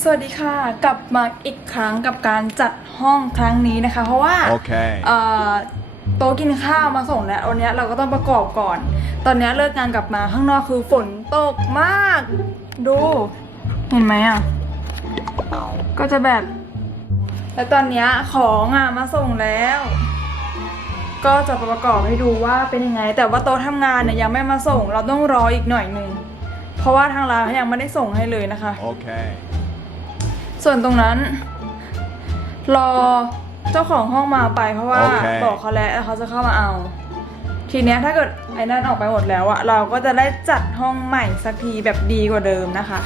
สวัสดีค่ะ กลับมาอีกครั้งกับการจัดห้องครั้งนี้นะคะ เพราะว่า Okay. เอ่อโต๊ะกินข้าวมาส่งแล้ววันนี้เราก็ต้องประกอบก่อน ตอนนี้เลิกงานกลับมาข้างนอกคือฝนตกมาก ดู เห็นไหมอะ ก็จะแบบ แล้วตอนเนี้ยของอะมาส่งแล้ว ก็จะประกอบให้ดูว่าเป็นยังไง แต่ว่าโต๊ะทำงานเนี่ยยังไม่มาส่ง เราต้องรออีกหน่อยหนึ่งเพราะว่าทางร้านเขายังไม่ได้ส่งให้เลยนะคะ Okay. ส่วนตรงนั้น รอเจ้าของห้องมาไปเพราะว่าโอเคบอกเขาแล้วแล้วเขาจะเข้ามาเอา ทีเนี้ยถ้าเกิดไอ้นั่นออกไปหมดแล้วอะเราก็จะได้จัดห้องใหม่สักทีแบบดีกว่าเดิมนะคะ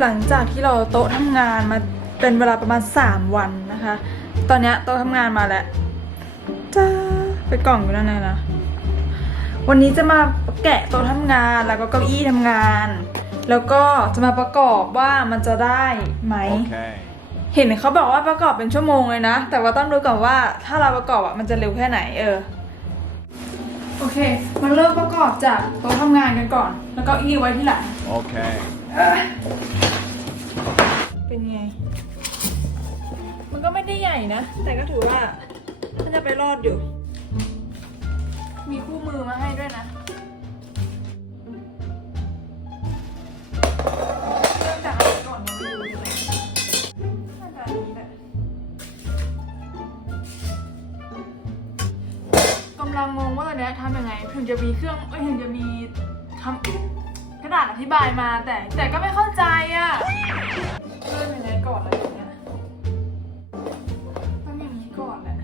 หลังจากที่เราโต๊ะทำงานมาเป็นเวลาประมาณ 3 วันนะคะ ตอนเนี้ยโต๊ะทำงานมาแล้วจ้าไปกล่องอยู่นั่นเลยนะวันนี้จะมาแกะโต๊ะทำงานแล้วก็เก้าอี้ทำงาน แล้วก็จะมาประกอบว่ามันจะได้ไหม Okay. เห็นเขาบอกว่าประกอบเป็นชั่วโมงเลยนะ แต่ว่าต้องดูก่อนว่าถ้าเราประกอบอะมันจะเร็วแค่ไหนเออ โอเค มันเริ่มประกอบจากโต๊ะทำงานกันก่อน แล้วก็อี้ไว้ที่หลัง Okay. เอ้ยเป็นไง มันก็ไม่ได้ใหญ่นะ แต่ก็ถือว่าน่าจะไปรอดอยู่ มีคู่มือมาให้ด้วย กำลังงงว่าตอนนี้ทำยังไง ถึงจะมีเครื่องเอ้ยถึงจะมีคำกระดาษอธิบายมาแต่แต่ก็ไม่เข้าใจอะเริ่มยังไงก่อนอะไรอย่างเงี้ยต้องอย่างนี้ก่อนแหละ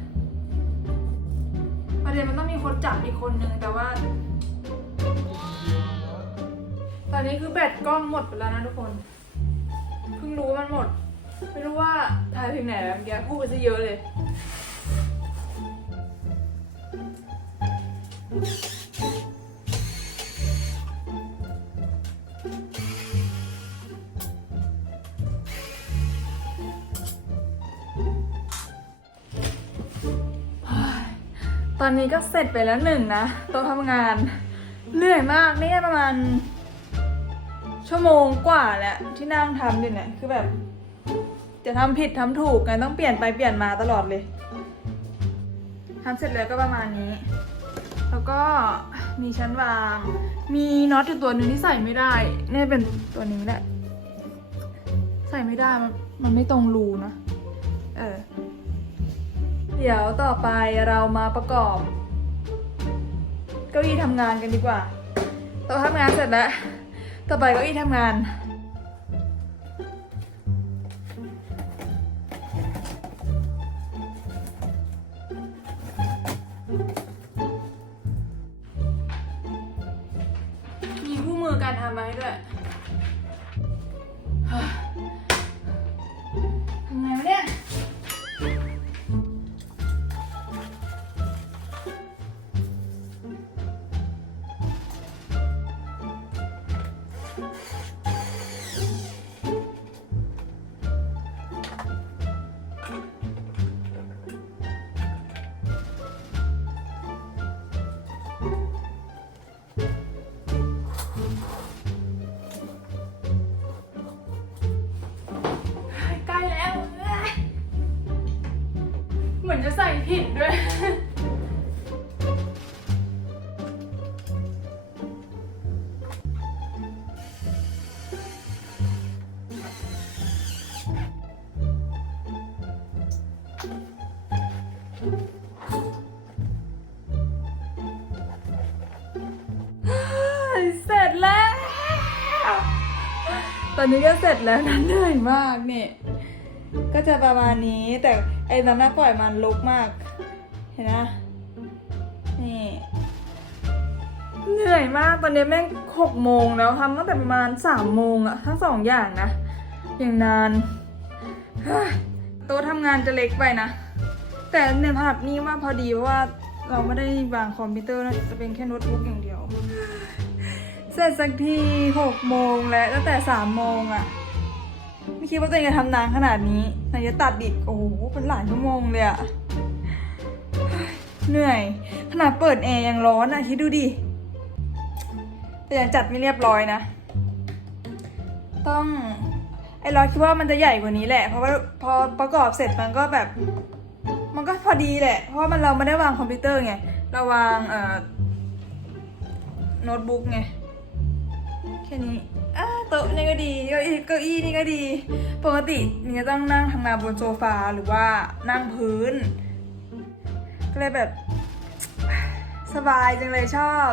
ประเด็นมันต้องมีคนจับอีกคนนึงแต่ว่า ตอนนี้คือแบตกล้องหมดไปแล้วนะทุกคนเพิ่งรู้ว่ามันหมด ไม่รู้ว่าถ่ายถึงไหนแล้วเมื่อกี้พูดไปซะเยอะเลย ตอนนี้ก็เสร็จไปแล้วหนึ่งนะโต๊ะทำงาน เหนื่อยมากนี่ประมาณ ชั่วโมงกว่าแหละที่นั่งทำอยู่เนี่ยคือแบบ จะทำผิดทำถูกไงต้องเปลี่ยนไปเปลี่ยนมาตลอดเลยทำเสร็จแล้วก็ประมาณนี้ แล้วก็มีชั้นวาง มีน็อตอยู่ตัวหนึ่งที่ใส่ไม่ได้เนี่ยเป็นตัวนี้แหละ ใส่ไม่ได้มันมันไม่ตรงรูนะ เออ เดี๋ยวต่อไปเรามาประกอบ เก้าอี้ทำงานกันดีกว่าโต๊ะทำงานเสร็จแล้ว ต่อไปเก้าอี้ทำงาน ด้วยเฮ้ยทำไงวะเนี่ย จะใส่ผิดด้วย เสร็จแล้ว ตอนนี้ก็เสร็จแล้วนะเหนื่อยมากเนี่ย ก็จะประมาณนี้แต่ไอ้นั้นน่าปล่อยมันลุกมาก เห็นนะนี่เหนื่อยมากตอนนี้แม่งหกโมงแล้วทำตั้งแต่ประมาณสามโมงอะทั้งสองอย่างนะ อย่างนานโต๊ะทำงานจะเล็กไปนะ แต่ในภาพนี้ว่าพอดีเพราะว่าเราไม่ได้วางคอมพิวเตอร์นะจะเป็นแค่โน้ตบุ๊กอย่างเดียว เสร็จสักทีหกโมงแล้วตั้งแต่สามโมงอะ ไม่คิดว่าตัวเองจะทำนานขนาดนี้ไหนจะตัดอีกโอ้โหเป็นหลายชั่วโมงเลยอะเหนื่อย ขนาดเปิดแอร์ยังร้อนอะคิดดูดิ แต่ยังจัดไม่เรียบร้อยนะตต้องไอ้เราคิดว่ามันจะใหญ่กว่านี้แหละ เพราะว่าพอประกอบเสร็จมันก็แบบ มันก็พอดีแหละ เพราะว่ามันเราไม่ได้วางคอมพิวเตอร์ไง เราวางเอ่อโน้ตบุ๊กไง แค่นี้อ่าโต๊ะนี่ก็ดีเก้าอี้เก้าอี้นี่ก็ดี ปกตินี่จะต้องนั่งทำงานบนโซฟาหรือว่านั่งพื้น ก็เลยแบบ สบายจังเลยชอบ